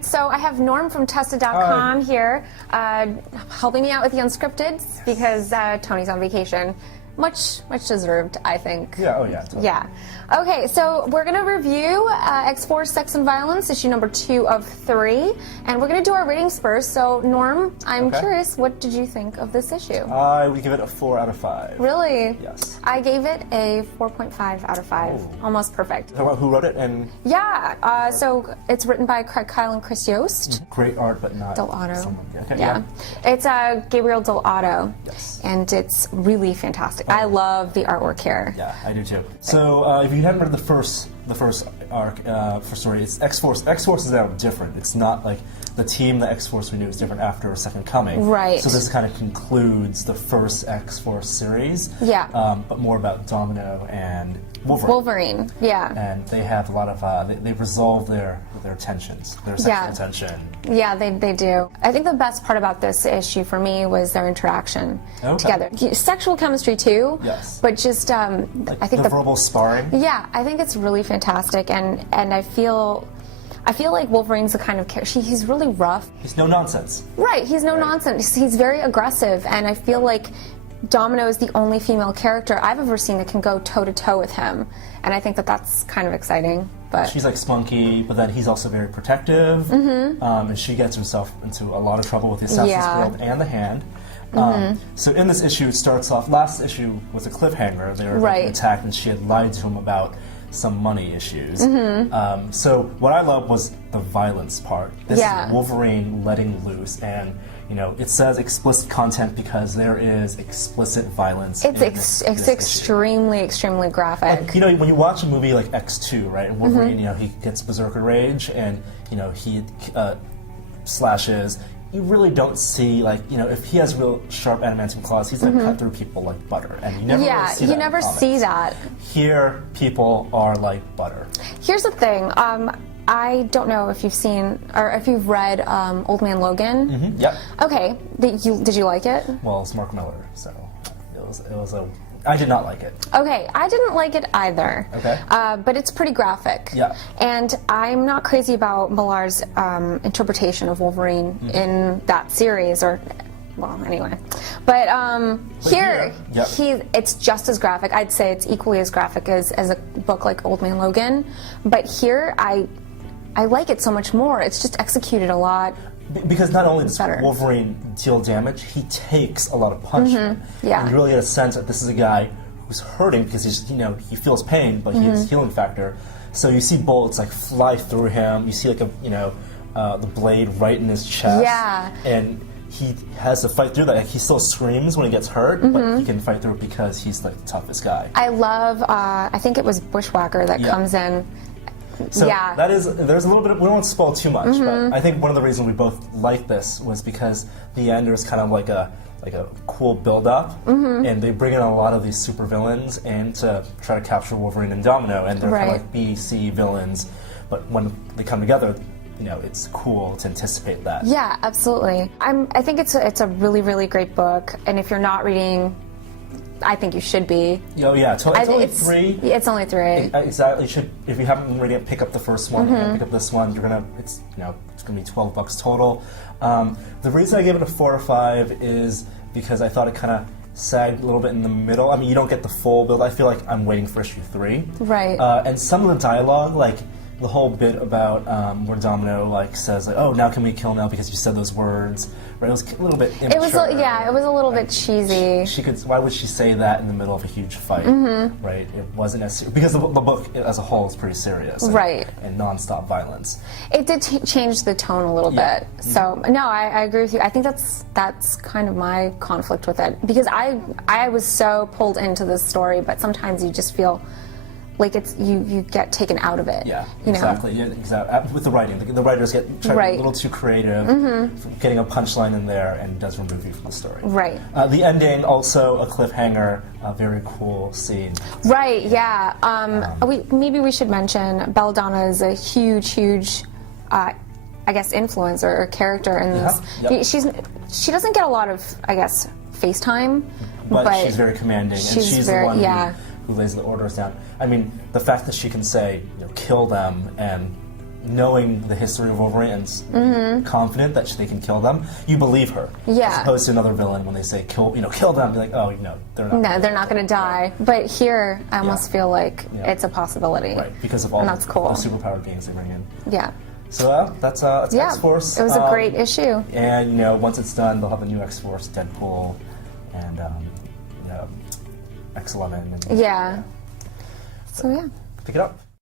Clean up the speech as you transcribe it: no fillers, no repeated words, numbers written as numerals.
right, so I have Norm from Tested.com here, helping me out with the unscripted because Tony's on vacation. Much deserved, I think. Yeah, oh yeah. Totally. Yeah. Okay, so we're going to review X-Force Sex and Violence, issue number 2 of 3, and we're going to do our ratings first. So, Norm, I'm curious, what did you think of this issue? I would give it a 4 out of 5. Really? Yes. I gave it a 4.5 out of 5. Oh. Almost perfect. Who wrote it? And so it's written by Craig Kyle and Chris Yost. Great art, but not Del Otto. someone. Okay, yeah. It's Gabriel Del Otto. Yes. And it's really fantastic. I love the artwork here. Yeah, I do too. So if you haven't read the first arc for story, it's X-Force. X-Force is now different. It's not like the team that X-Force we knew is different after Second Coming. Right. So this kind of concludes the first X-Force series. Yeah. But more about Domino and Wolverine. Wolverine, yeah. And they have a lot of, they resolve their tensions, their sexual tension. Yeah, they do. I think the best part about this issue for me was their interaction together. Sexual chemistry too, but just, I think the verbal sparring. Yeah, I think it's really fantastic, and I feel like Wolverine's the kind of character, he's really rough. He's no nonsense. Right, he's no nonsense. He's very aggressive, and I feel like Domino is the only female character I've ever seen that can go toe-to-toe with him, and I think that that's kind of exciting. But she's like spunky, but then he's also very protective, and she gets herself into a lot of trouble with the Assassin's Guild and the Hand. So in this issue, it starts off, last issue was a cliffhanger. They were being attacked, and she had lied to him about some money issues. So what I love was the violence part. This is Wolverine letting loose, and you know, it says explicit content because there is explicit violence. It's extremely graphic. Like, you know, when you watch a movie like X2, right, and Wolverine, you know, he gets berserker rage, and you know, he slashes. You really don't see, like, you know, if he has real sharp adamantium claws, he's gonna cut through people like butter, and you never really see that. You never see that. Here, people are like butter. Here's the thing. I don't know if you've seen or if you've read Old Man Logan. Yep. Okay. Did you like it? Well, it's Mark Miller, so it was a. I did not like it. Okay, I didn't like it either. Okay. But it's pretty graphic. Yeah. And I'm not crazy about Millar's interpretation of Wolverine in that series, or, well, anyway. But here, it's just as graphic. I'd say it's equally as graphic as a book like Old Man Logan. But here, I like it so much more. It's just executed a lot. Because not only does Wolverine deal damage, he takes a lot of punishment. Yeah. And you really get a sense that this is a guy who's hurting because he's, you know, he feels pain, but he has healing factor. So you see bullets like fly through him. You see like the blade right in his chest. Yeah. And he has to fight through that. Like, he still screams when he gets hurt, but he can fight through it because he's like the toughest guy. I love. I think it was Bushwhacker that comes in. So there's a little bit of, we won't spoil too much, but I think one of the reasons we both liked this was because the end is kind of like a cool build-up, and they bring in a lot of these supervillains and to try to capture Wolverine and Domino, and they're kind of like B, C villains, but when they come together, you know, it's cool to anticipate that. Yeah, absolutely. I think it's a really great book, and if you're not reading, I think you should be. Oh yeah, it's only 3. It's only 3. Exactly. If you haven't been reading it, pick up the first one and pick up this one. It's gonna be $12 total. The reason I gave it a 4 or 5 is because I thought it kind of sagged a little bit in the middle. I mean, you don't get the full build. I feel like I'm waiting for issue 3. Right. And some of the dialogue, like the whole bit about where Domino like says like, "Oh, now can we kill now because you said those words?" Right? It was a little bit immature. It was a little bit cheesy. She could. Why would she say that in the middle of a huge fight? Right? It wasn't as because the book as a whole is pretty serious. And nonstop violence. It did change the tone a little bit. So no, I agree with you. I think that's kind of my conflict with it because I was so pulled into this story, but sometimes you just feel like it's you get taken out of it. Yeah, exactly. Yeah, exactly. With the writing, the writers get a little too creative, getting a punchline in there, and does remove you from the story. Right. The ending also a cliffhanger, a very cool scene. Right. Yeah. Maybe we should mention Belladonna is a huge. I guess influencer or character in this. She doesn't get a lot of, I guess, face time, but she's very commanding, and she's the one who lays the orders down. I mean, the fact that she can say, kill them, and knowing the history of Wolverine and confident that they can kill them, you believe her. Yeah. As opposed to another villain when they say kill them, you're like, oh no, they're not. No, they're not going to die. But here, I almost feel like it's a possibility. Right, because of all that's cool. the superpowered beings they bring in. Yeah. So that's X-Force. It was a great issue. And once it's done, they'll have a new X-Force, Deadpool, and X-11. Yeah. So yeah. Pick it up.